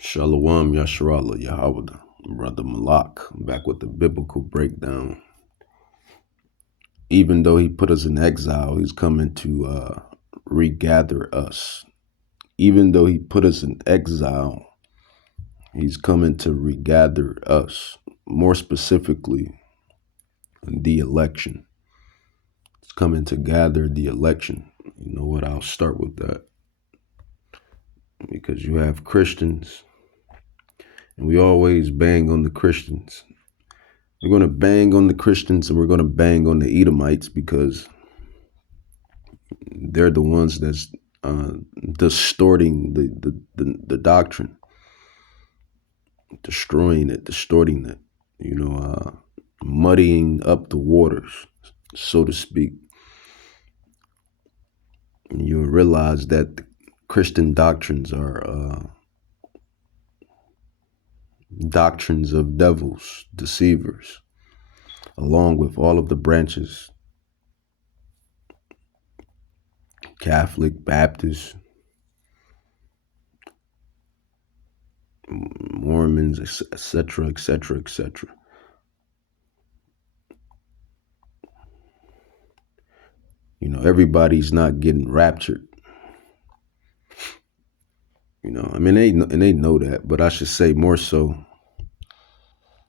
Shalom Yasharallah Yahawah, Brother Malak, back with the biblical breakdown. Even though he put us in exile, he's coming to regather us. Even though he put us in exile, he's coming to regather us. More specifically, the election. It's coming to gather the election. You know what? I'll start with that. Because you have Christians, and we always bang on the Christians. We're going to bang on the Christians and we're going to bang on the Edomites because they're the ones that's distorting the doctrine, destroying it, distorting it, muddying up the waters, so to speak. And you'll realize that the Christian doctrines are doctrines of devils, deceivers, along with all of the branches, Catholic, Baptist, Mormons, etc., etc., etc. Everybody's not getting raptured. They know that, but I should say more so.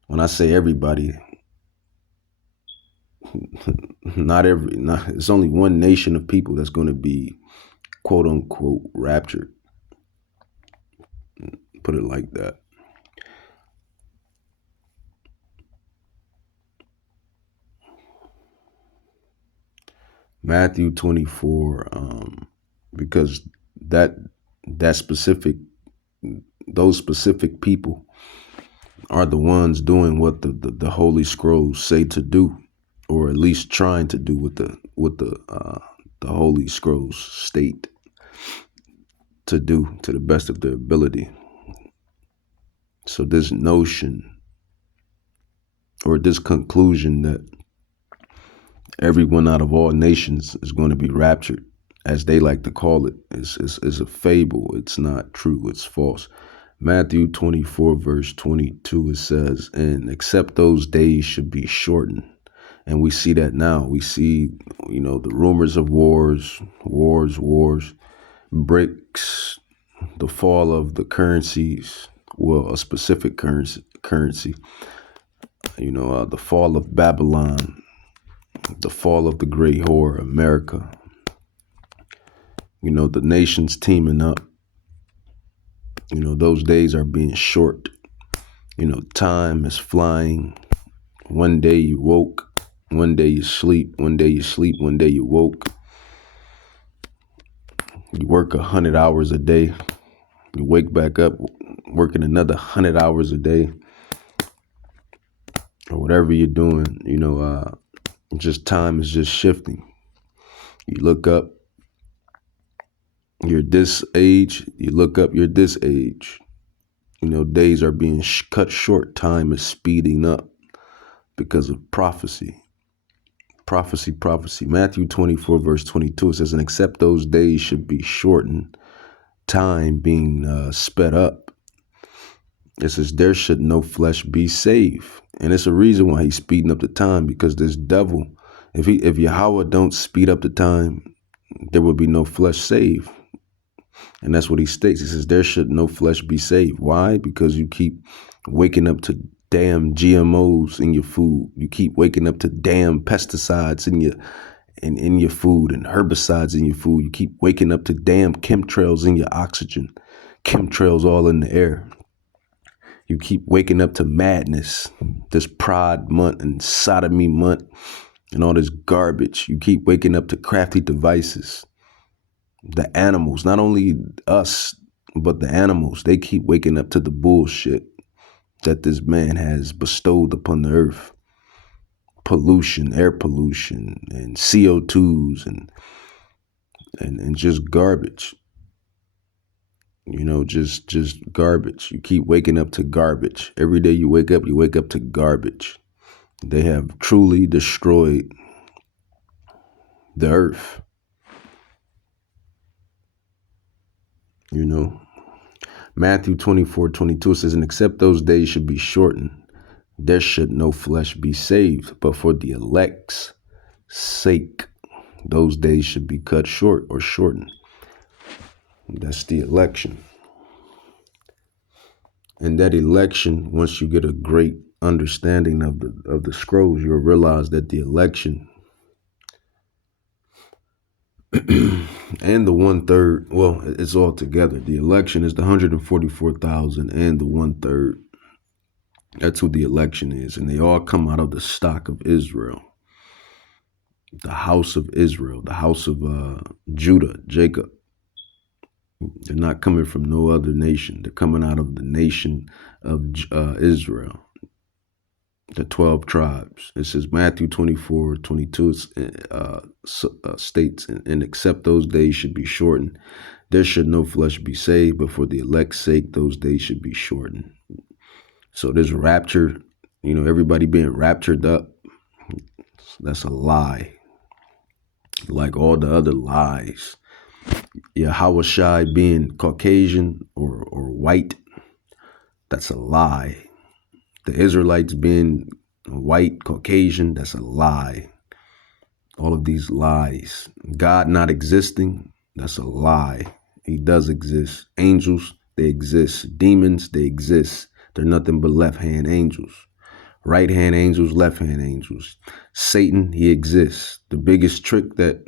When I say everybody, it's only one nation of people that's going to be quote unquote raptured. Put it like that. Matthew 24, because those specific people are the ones doing what the Holy Scrolls say to do, or at least trying to do what the Holy Scrolls state to do to the best of their ability. So this notion or this conclusion that everyone out of all nations is going to be raptured, as they like to call it, is a fable. It's not true. It's false. Matthew 24, verse 22, it says, and except those days should be shortened. And we see that now. We see, the rumors of wars, BRICS, the fall of the currencies, well, a specific currency, the fall of Babylon, the fall of the great whore, America, the nations teaming up. Those days are being short. Time is flying. One day you woke, one day you sleep, one day you sleep, one day you woke. You work 100 hours a day. You wake back up working another 100 hours a day. Or whatever you're doing, just time is just shifting. You look up, you're this age, you look up, you're this age. Days are being cut short. Time is speeding up because of prophecy. Prophecy. Matthew 24, verse 22, it says, and except those days should be shortened, time being sped up. It says, there should no flesh be saved. And it's a reason why he's speeding up the time, because this devil, if Yahweh don't speed up the time, there will be no flesh saved. And that's what he states. He says, there should no flesh be saved. Why? Because you keep waking up to damn GMOs in your food. You keep waking up to damn pesticides in your food and herbicides in your food. You keep waking up to damn chemtrails in your oxygen. Chemtrails all in the air. You keep waking up to madness, this Pride Month and Sodomy Month and all this garbage. You keep waking up to crafty devices. The animals, not only us, but the animals, they keep waking up to the bullshit that this man has bestowed upon the earth. Pollution, air pollution, and CO2s and just garbage. Just garbage. You keep waking up to garbage. Every day you wake up to garbage. They have truly destroyed the earth. Matthew 24:22 says, and except those days should be shortened, there should no flesh be saved, but for the elect's sake, those days should be cut short or shortened. That's the election. And that election, once you get a great understanding of the scrolls, you'll realize that the election and the 1/3, well, it's all together. The election is the 144,000 and the 1/3. That's who the election is. And they all come out of the stock of Israel, the house of Israel, the house of Judah, Jacob. They're not coming from no other nation. They're coming out of the nation of Israel, the 12 tribes. It says Matthew 24:22 states, and except those days should be shortened, there should no flesh be saved, but for the elect's sake, those days should be shortened. So this rapture, everybody being raptured up, that's a lie. Like all the other lies. Yahawahshi being Caucasian or white, that's a lie. The Israelites being white, Caucasian, that's a lie. All of these lies. God not existing, that's a lie. He does exist. Angels, they exist. Demons, they exist. They're nothing but left-hand angels. Right-hand angels, left-hand angels. Satan, he exists. The biggest trick that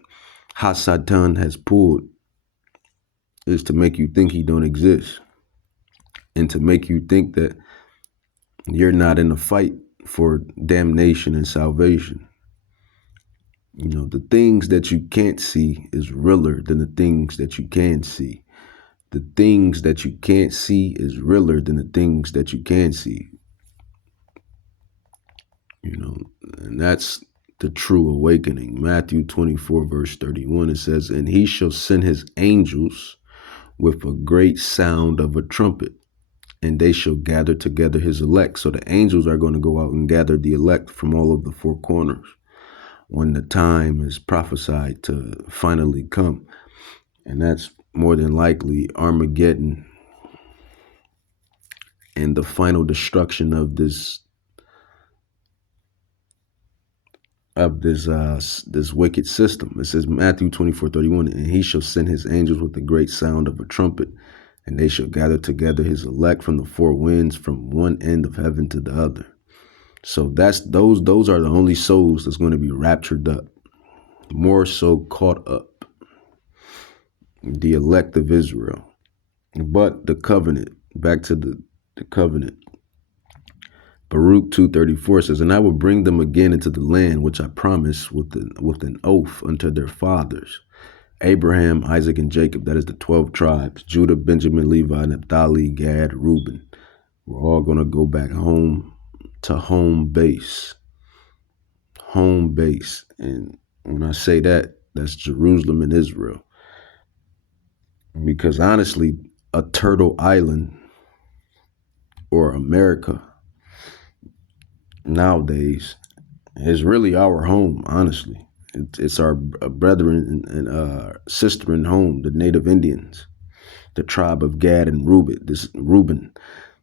Hasatan has pulled is to make you think he don't exist, and to make you think that you're not in a fight for damnation and salvation. The things that you can't see is realer than the things that you can see. The things that you can't see is realer than the things that you can see. And that's the true awakening. Matthew 24:31, it says, and he shall send his angels with a great sound of a trumpet, and they shall gather together his elect. So the angels are going to go out and gather the elect from all of the four corners when the time is prophesied to finally come. And that's more than likely Armageddon and the final destruction of this wicked system. It says Matthew 24:31, and he shall send his angels with the great sound of a trumpet, and they shall gather together his elect from the four winds, from one end of heaven to the other. So those are the only souls that's going to be raptured up, more so caught up, the elect of Israel. But the covenant, back to the covenant. Baruch 2:34 says, and I will bring them again into the land which I promised with an oath unto their fathers, Abraham, Isaac, and Jacob. That is the 12 tribes, Judah, Benjamin, Levi, Naphtali, Gad, Reuben. We're all going to go back home to home base. Home base. And when I say that, that's Jerusalem and Israel. Because honestly, a turtle island or America nowadays is really our home, honestly. It's our brethren and sister in home, the native Indians, the tribe of Gad and Reuben.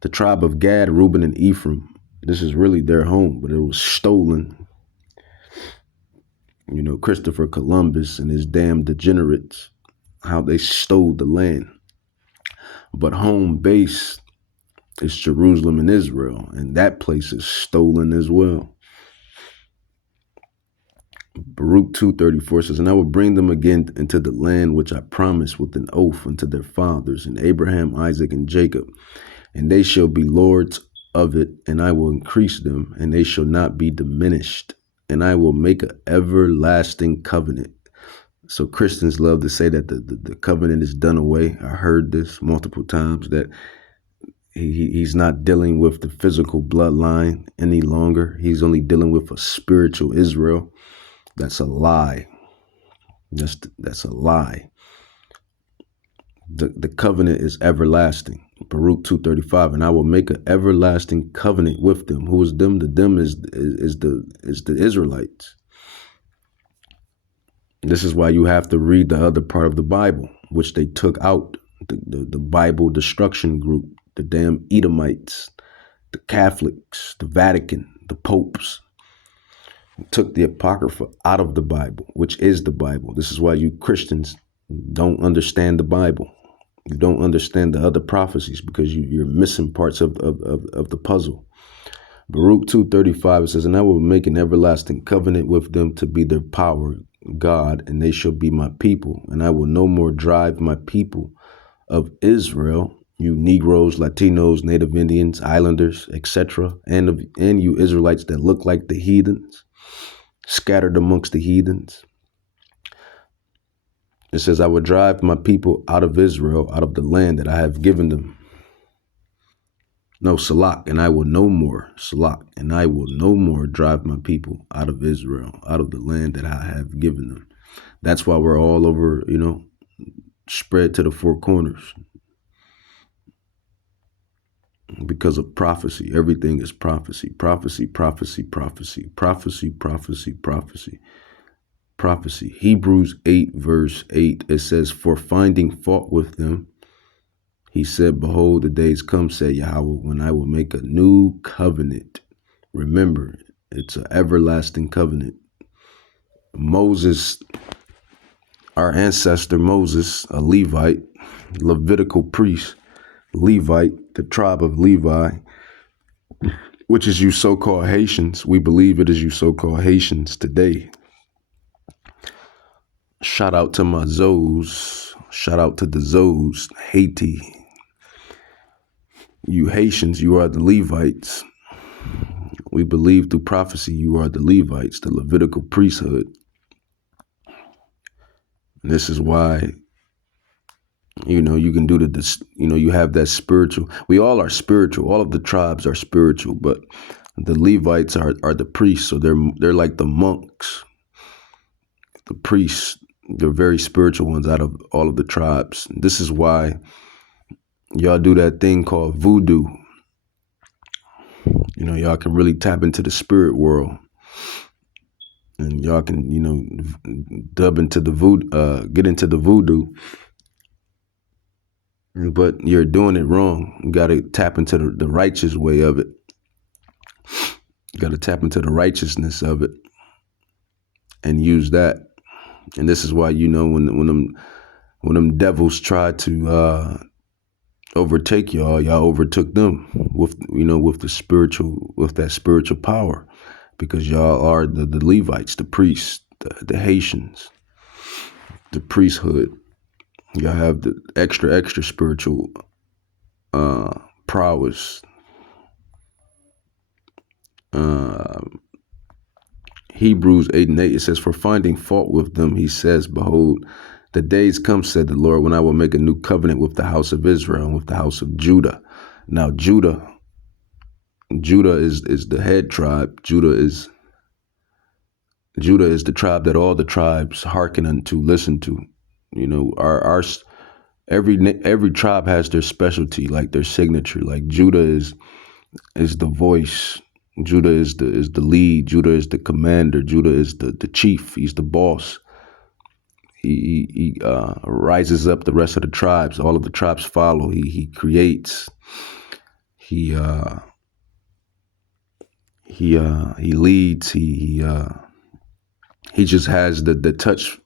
The tribe of Gad, Reuben, and Ephraim. This is really their home, but it was stolen. Christopher Columbus and his damn degenerates, how they stole the land. But home base is Jerusalem and Israel, and that place is stolen as well. Baruch 2:34 says, and I will bring them again into the land which I promised with an oath unto their fathers, and Abraham, Isaac, and Jacob, and they shall be lords of it, and I will increase them, and they shall not be diminished, and I will make an everlasting covenant. So Christians love to say that the covenant is done away. I heard this multiple times, that he's not dealing with the physical bloodline any longer. He's only dealing with a spiritual Israel. That's a lie. That's a lie. The covenant is everlasting. Baruch 2:35, and I will make an everlasting covenant with them. Who is them? The them is the Israelites. This is why you have to read the other part of the Bible, which they took out the Bible destruction group, the damn Edomites, the Catholics, the Vatican, the popes, took the Apocrypha out of the Bible, which is the Bible. This is why you Christians don't understand the Bible. You don't understand the other prophecies because you're missing parts of the puzzle. Baruch 2:35, it says, and I will make an everlasting covenant with them to be their power, God, and they shall be my people. And I will no more drive my people of Israel, you Negroes, Latinos, Native Indians, Islanders, etc., and you Israelites that look like the heathens, scattered amongst the heathens. It says, I will drive my people out of Israel, out of the land that I have given them. No, Salak, and I will no more, Salak, and I will no more drive my people out of Israel, out of the land that I have given them. That's why we're all over, spread to the four corners. Because of prophecy. Everything is prophecy. Prophecy, prophecy, prophecy, prophecy, prophecy, prophecy, prophecy. Hebrews 8, verse 8, it says, for finding fault with them, he said, behold, the days come, said Yahweh, when I will make a new covenant. Remember, it's an everlasting covenant. Moses, our ancestor Moses, a Levite, Levitical priest, Levite, the tribe of Levi, which is you so-called Haitians. We believe it is you so-called Haitians today. Shout out to my Zoes. Shout out to the Zoes, Haiti. You Haitians, you are the Levites. We believe through prophecy you are the Levites, the Levitical priesthood. And this is why, you can do this, you have that spiritual. We all are spiritual. All of the tribes are spiritual, but the Levites are the priests. So they're like the monks, the priests. They're very spiritual ones out of all of the tribes. This is why y'all do that thing called voodoo. Y'all can really tap into the spirit world, and y'all can, dub into the voodoo, get into the voodoo. But you're doing it wrong. You got to tap into the righteous way of it. You got to tap into the righteousness of it and use that. And this is why, when them devils tried to overtake y'all overtook them with that spiritual power, because y'all are the Levites, the priests, the Haitians, the priesthood. Y'all have the extra spiritual prowess. Hebrews 8:8, it says, for finding fault with them, he says, behold, the days come, said the Lord, when I will make a new covenant with the house of Israel and with the house of Judah. Now, Judah is the head tribe. Judah is the tribe that all the tribes hearken unto, listen to. Every tribe has their specialty, like their signature. Like Judah is the voice. Judah is the lead. Judah is the commander. Judah is the chief. He's the boss. He rises up the rest of the tribes. All of the tribes follow. He creates. He leads. He just has the touch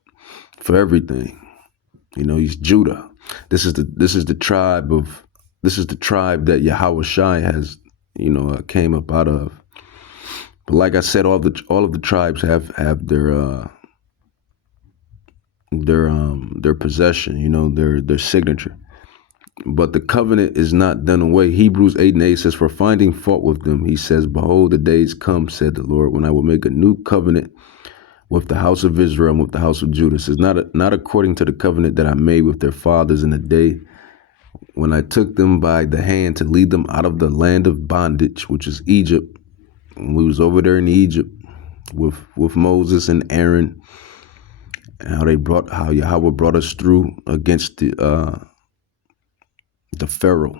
for everything. He's Judah. This is the tribe that Yahawahshi has, came up out of. But like I said, all of the tribes have their possession, their signature. But the covenant is not done away. Hebrews 8:8 says, for finding fault with them, he says, behold, the days come, said the Lord, when I will make a new covenant with the house of Israel and with the house of Judah. It says, not according to the covenant that I made with their fathers in the day when I took them by the hand to lead them out of the land of bondage, which is Egypt. When we was over there in Egypt with Moses and Aaron, and how Yahweh brought us through against the Pharaoh.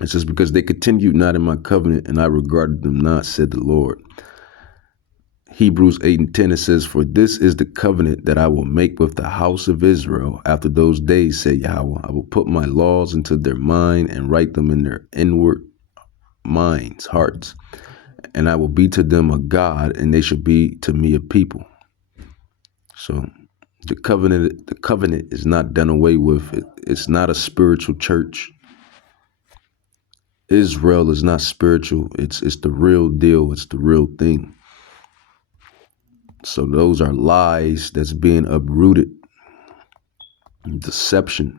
It says, because they continued not in my covenant, and I regarded them not, said the Lord. Hebrews 8:10, it says, "For this is the covenant that I will make with the house of Israel after those days, say Yahweh. I will put my laws into their mind and write them in their inward minds, hearts. And I will be to them a God, and they shall be to me a people." So the covenant is not done away with. It's not a spiritual church. Israel is not spiritual. It's the real deal. It's the real thing. So those are lies that's being uprooted. Deception.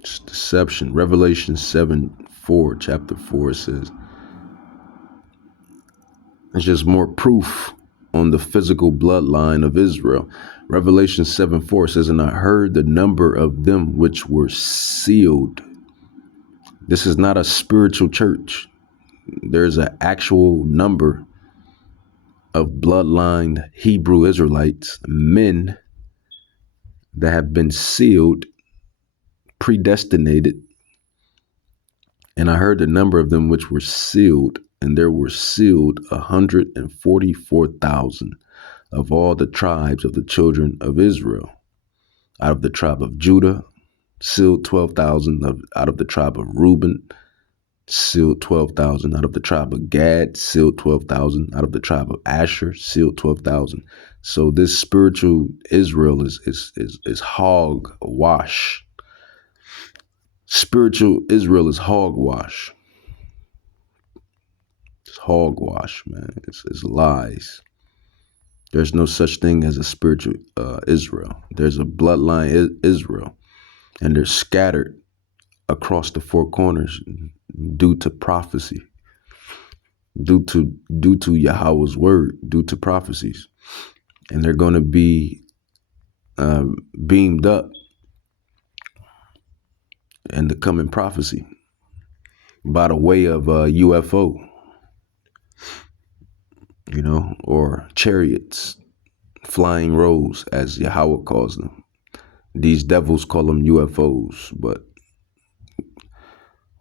It's deception. Revelation 7:4, chapter 4 says, it's just more proof on the physical bloodline of Israel. Revelation 7:4 says, "And I heard the number of them which were sealed." This is not a spiritual church. There's an actual number of bloodline Hebrew Israelites, men that have been sealed, predestinated. "And I heard the number of them which were sealed, and there were sealed 144,000 of all the tribes of the children of Israel. Out of the tribe of Judah, sealed 12,000. Out of the tribe of Reuben, sealed 12,000. Out of the tribe of Gad, sealed 12,000. Out of the tribe of Asher, sealed 12,000. So this spiritual Israel is hogwash. Spiritual Israel is hogwash. It's hogwash, man. It's lies. There's no such thing as a spiritual Israel. There's a bloodline Israel, and they're scattered across the four corners due to prophecy, due to Yahweh's word, due to prophecies. And they're going to be beamed up in the coming prophecy by the way of UFO, or chariots, flying rows, as Yahweh calls them. These devils call them UFOs, but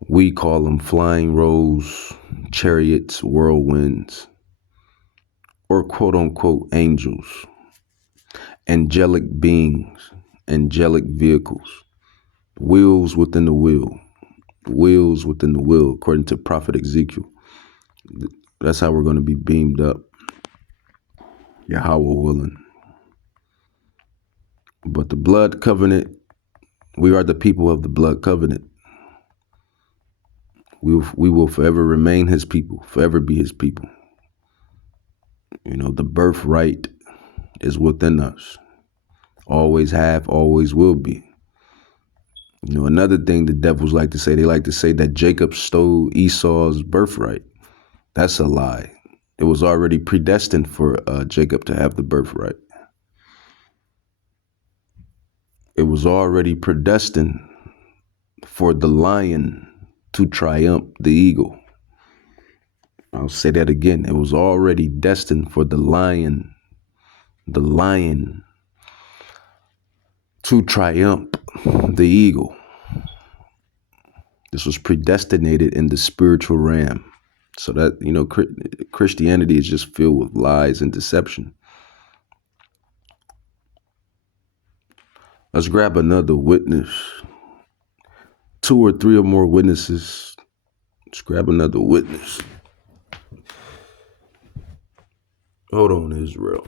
we call them flying rows, chariots, whirlwinds, or quote unquote angels, angelic beings, angelic vehicles, wheels within the wheel, wheels within the wheel, according to Prophet Ezekiel. That's how we're going to be beamed up, Yahweh willing. But the blood covenant, we are the people of the blood covenant. We will forever remain his people, forever be his people. The birthright is within us. Always have, always will be. Another thing the devils like to say, they like to say that Jacob stole Esau's birthright. That's a lie. It was already predestined for Jacob to have the birthright. It was already predestined for the lion to triumph the eagle. I'll say that again. It was already destined for the lion to triumph the eagle. This was predestinated in the spiritual realm. So that, Christianity is just filled with lies and deception. Let's grab another witness. 2 or 3 or more witnesses. Let's grab another witness. Hold on, Israel.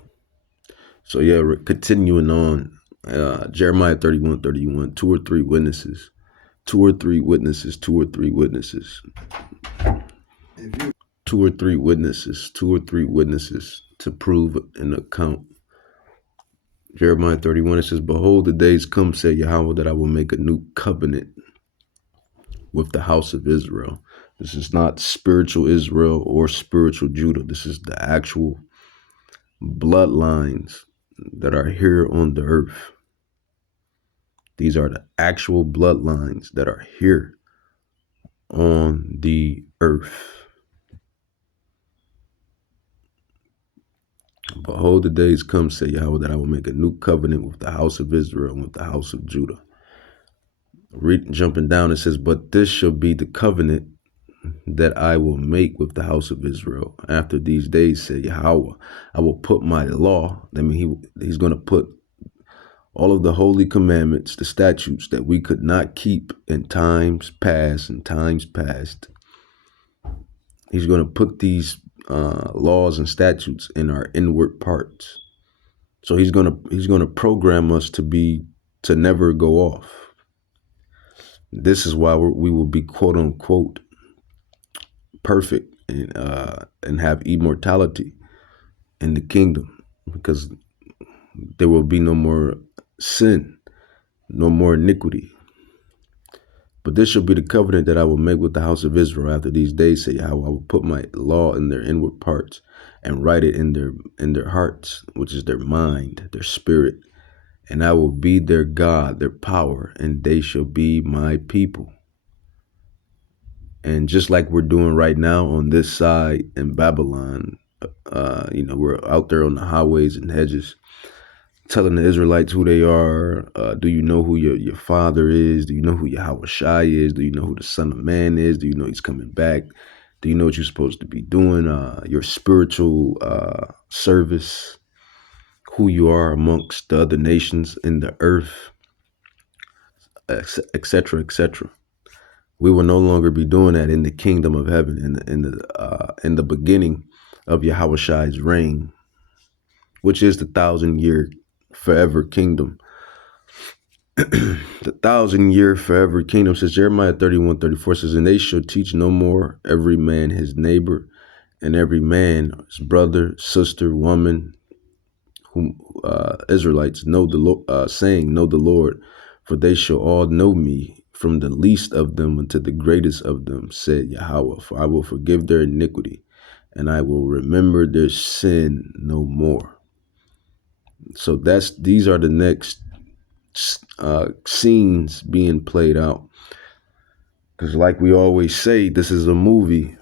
So yeah, we're continuing on. Jeremiah 31:31. 2 or 3 witnesses. 2 or 3 witnesses. 2 or 3 witnesses. 2 or 3 witnesses. 2 or 3 witnesses to prove an account. Jeremiah 31, it says, "Behold, the days come, say Yahweh, that I will make a new covenant with the house of Israel." This is not spiritual Israel or spiritual Judah. This is the actual bloodlines that are here on the earth. These are the actual bloodlines that are here on the earth. "Behold, the days come, say Yahweh, that I will make a new covenant with the house of Israel and with the house of Judah." Jumping down, it says, "But this shall be the covenant that I will make with the house of Israel. After these days, said Yahweh, I will put my law. I mean, he's going to put all of the holy commandments, the statutes that we could not keep in times past and times past. He's going to put these laws and statutes in our inward parts. So he's going to program us to never go off. This is why we will be quote unquote perfect and have immortality in the kingdom, because there will be no more sin, no more iniquity. But this shall be the covenant that I will make with the house of Israel after these days, say how I will put my law in their inward parts and write it in their hearts, which is their mind, their spirit. And I will be their God, their power, and they shall be my people. And just like we're doing right now on this side in Babylon, we're out there on the highways and hedges telling the Israelites who they are. Do you know who your father is? Do you know who Yahawahshi is? Do you know who the Son of Man is? Do you know he's coming back? Do you know what you're supposed to be doing? Your spiritual service, who you are amongst the other nations in the earth, etc., etc. We will no longer be doing that in the kingdom of heaven, in the beginning of Yahawahshi's reign, which is the 1,000-year forever kingdom. The 1,000-year forever kingdom, says Jeremiah 31:34, says, and they shall teach no more every man his neighbor, and every man his brother, sister, woman, whom Israelites know the Lord, saying, know the Lord, for they shall all know me, from the least of them unto the greatest of them, said Yahweh. For I will forgive their iniquity, and I will remember their sin no more. So these are the next scenes being played out. Because like we always say, this is a movie.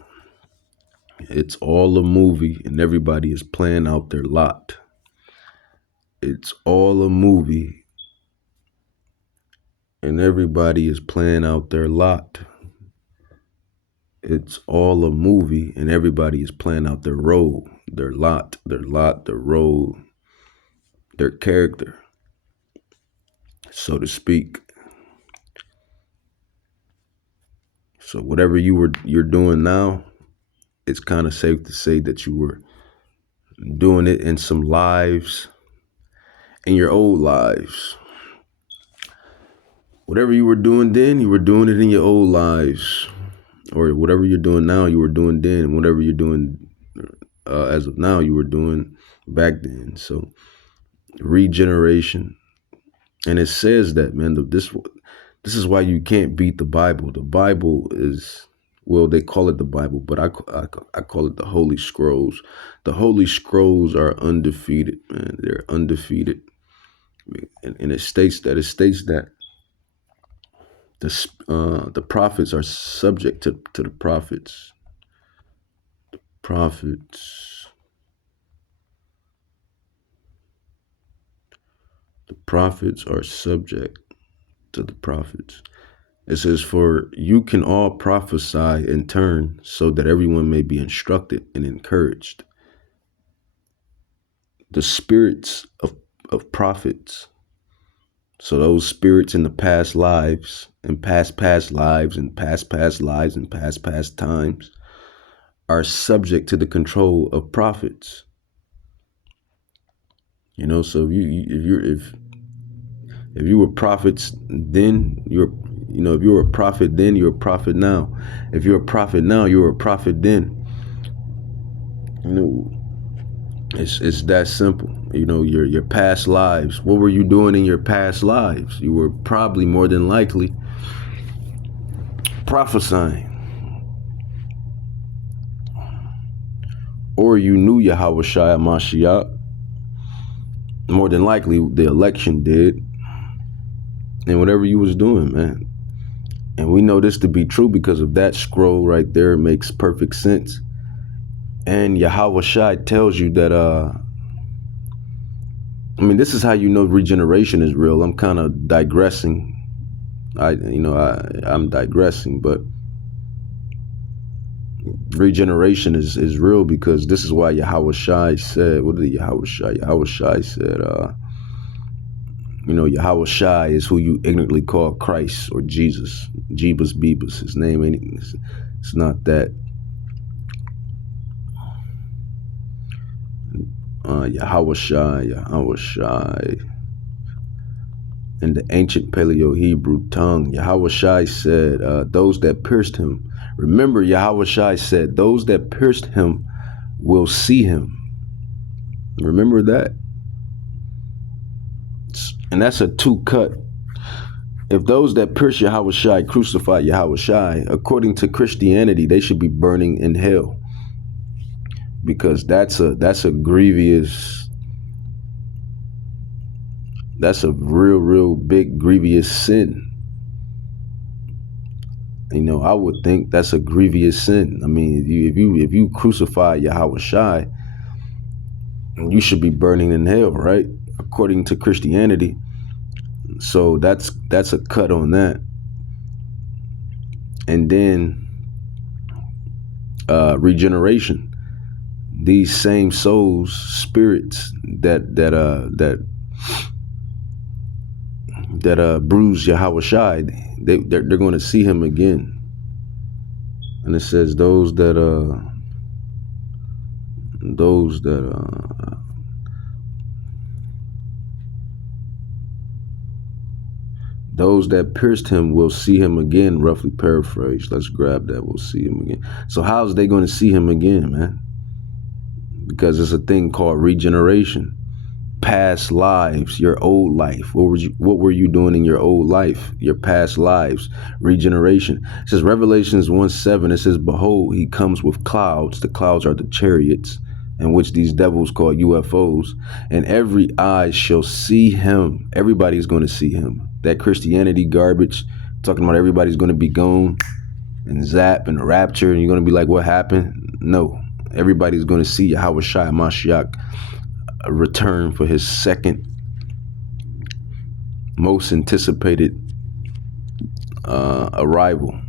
It's all a movie, and everybody is playing out their lot. It's all a movie, and everybody is playing out their lot. It's all a movie, and everybody is playing out their role, their lot, their role, their character, so to speak. So whatever you're doing now, it's kind of safe to say that you were doing it in some lives, in your old lives. Whatever you were doing then, you were doing it in your old lives. Or whatever you're doing now, you were doing then. And whatever you're doing as of now, you were doing back then. So regeneration. And it says that, man, this is why you can't beat the Bible. The Bible is, well, they call it the Bible, but I call it the Holy Scrolls. The Holy Scrolls are undefeated, man. They're undefeated. And it states that the prophets are subject to the prophets. The prophets are subject to the prophets. It says, for you can all prophesy in turn, so that everyone may be instructed and encouraged. The spirits of prophets, so those spirits in the past lives and past lives and past lives and past times, are subject to the control of prophets. You know, so if you were prophets then, if you were a prophet then, you're a prophet now. If you're a prophet now, you're a prophet then. You know, it's that simple. You know, your past lives. What were you doing in your past lives? You were probably, more than likely, prophesying. Or you knew Yahawahshi Mashiach. More than likely, the election did. And whatever you was doing, man. And we know this to be true because of that scroll right there. It makes perfect sense. And Yahawahshi tells you that, this is how you know regeneration is real. I'm kind of digressing. I'm digressing, but Regeneration is real, because this is why Yahawahshi said, what did Yahawahshi? Yahawahshi said, Yahawahshi is who you ignorantly call Christ or Jesus. Jeebus Beebus. His name ain't, it's not that. Yahawahshi. In the ancient Paleo-Hebrew tongue, Yahawahshi said, those that pierced him. Remember, Yahawahshi said, those that pierced him will see him. Remember that? And that's a two-cut. If those that pierce Yahawahshi crucify Yahawahshi, according to Christianity, they should be burning in hell. Because that's a grievous, that's a real big grievous sin. I would think that's a grievous sin. I mean, if you crucify Yahawahshi, you should be burning in hell, right? According to Christianity. So that's a cut on that. And then regeneration. These same souls, spirits that bruise Yahawahshi, they're going to see him again. And it says those that pierced him will see him again, roughly paraphrased. Let's grab that. We'll see him again. So how's they going to see him again, man? Because it's a thing called regeneration. Past lives, your old life. What were you doing in your old life? Your past lives. Regeneration. It says Revelations 1:7. It says, behold, he comes with clouds. The clouds are the chariots, in which these devils call UFOs. And every eye shall see him. Everybody's going to see him. That Christianity garbage, talking about everybody's going to be gone and zap and rapture, and you're going to be like, what happened? No. Everybody's going to see Yahawahshi Mashiach return for his second most anticipated arrival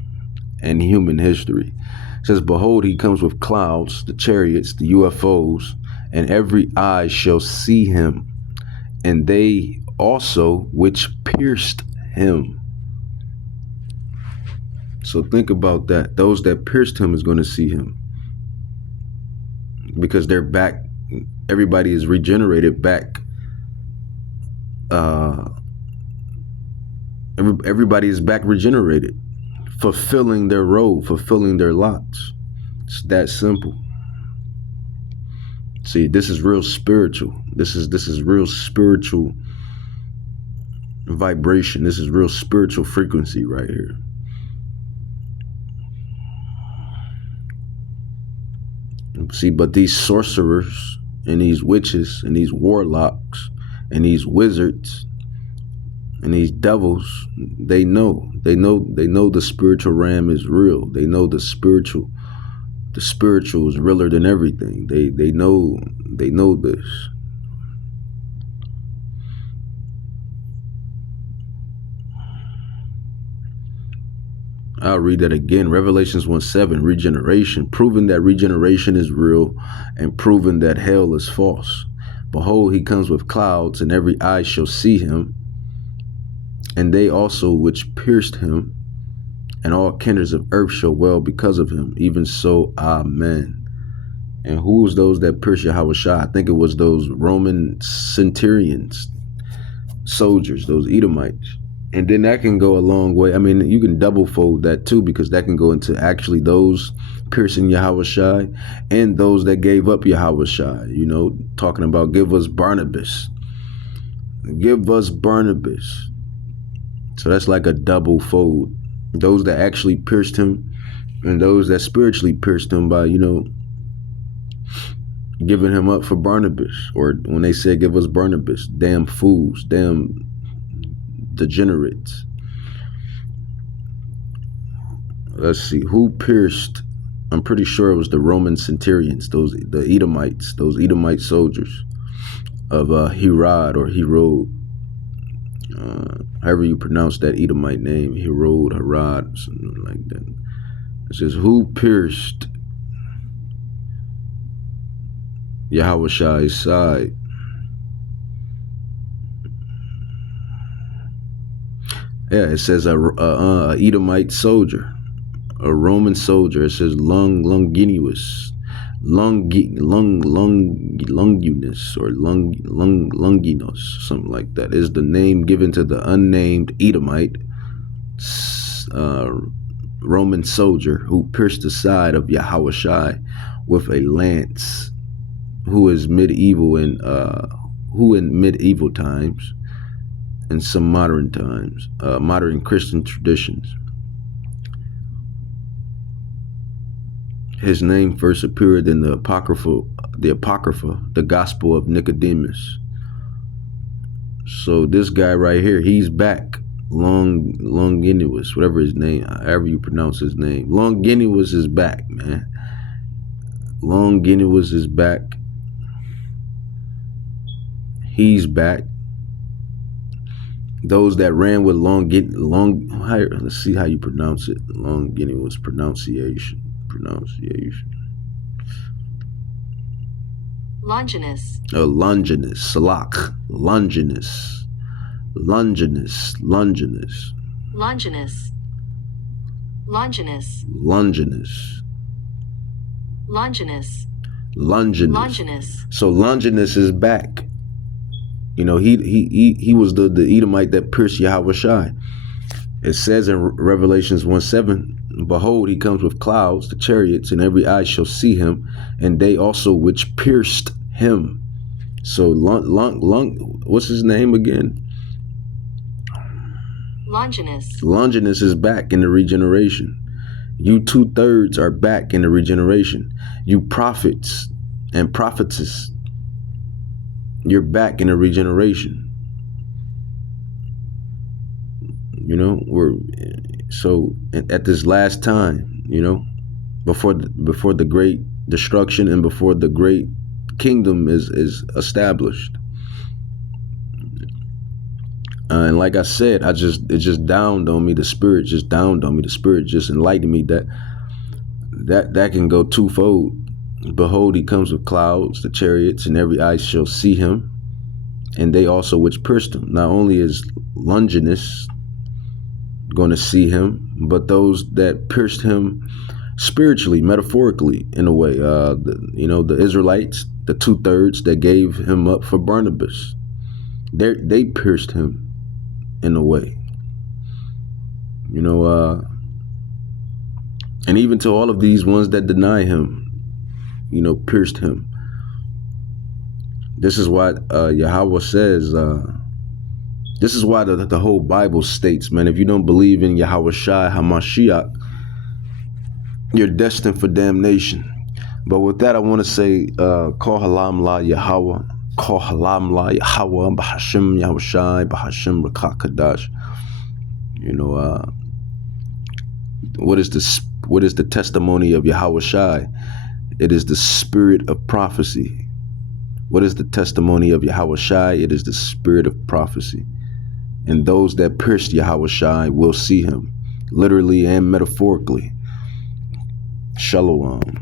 in human history. It says, behold, he comes with clouds, the chariots, the UFOs, and every eye shall see him, and they also which pierced him. So think about that. Those that pierced him is going to see him, because they're back. Everybody is regenerated back. Everybody is back regenerated, fulfilling their role, fulfilling their lots. It's that simple. See, this is real spiritual. This is real spiritual vibration. This is real spiritual frequency right here. See, but these sorcerers and these witches and these warlocks and these wizards and these devils, they know the spiritual realm is real. They know the spiritual is realer than everything. They know this. I'll read that again. Revelations 1:7, regeneration, proving that regeneration is real and proving that hell is false. Behold, he comes with clouds, and every eye shall see him, and they also which pierced him, and all kindreds of earth shall wail because of him. Even so, amen. And who was those that pierced Yahawahshi? I think it was those Roman centurions, soldiers, those Edomites. And then that can go a long way. I mean, you can double fold that too, because that can go into actually those piercing Yahawahshi and those that gave up Yahawahshi, talking about give us Barnabas. Give us Barnabas. So that's like a double fold. Those that actually pierced him and those that spiritually pierced him by, giving him up for Barnabas. Or when they said give us Barnabas, damn fools, damn degenerates. Let's see who pierced. I'm pretty sure it was the Roman centurions, the Edomites, those Edomite soldiers of Herod or Herod, however you pronounce that Edomite name, Herod, something like that. It says who pierced Yahawashi's side. Yeah, it says a Edomite soldier, a Roman soldier. It says longinus, longinus, or longinos, something like that, is the name given to the unnamed Edomite Roman soldier who pierced the side of Yahawahshi with a lance, who in medieval times and some modern times, modern Christian traditions, his name first appeared in the Apocrypha, the Gospel of Nicodemus. So this guy right here, he's back. Longinus, whatever his name, however you pronounce his name. Longinus is back, man. Longinus is back. He's back. Those that ran with let's see how you pronounce it. Longinus, pronunciation. Longinus. Longinus, Salak, Longinus. Longinus. Longinus. So Longinus is back. You know, he was the Edomite that pierced Yahawahshi. It says in Revelations 1:7, behold, he comes with clouds, the chariots, and every eye shall see him, and they also which pierced him. So what's his name again? Longinus is back in the regeneration. You 2/3 are back in the regeneration. You prophets and prophetess, you're back in the regeneration. You know, so at this last time, you know, before the great destruction and before the great kingdom is established. And like I said, it just dawned on me. The Spirit just dawned on me. The Spirit just enlightened me that can go twofold. Behold, he comes with clouds, the chariots, and every eye shall see him, and they also which pierced him. Not only is Longinus going to see him, but those that pierced him spiritually, metaphorically, in a way. The Israelites, the 2/3 that gave him up for Barnabas, they pierced him in a way. You know, and even to all of these ones that deny him, you know, pierced him. This is why Yahweh says, this is why the whole Bible states, man, if you don't believe in Yahawahshi HaMashiach, you're destined for damnation. But with that, I want to say, Kol Halam La Yahweh, Kol Halam La Yahweh, Bahashim Yahushai, Bahashim Rakah Kadash. You know, what is the testimony of Yahawahshi? It is the spirit of prophecy. What is the testimony of Yahawahshi? It is the spirit of prophecy. And those that pierced Yahawahshi will see him, literally and metaphorically. Shalom.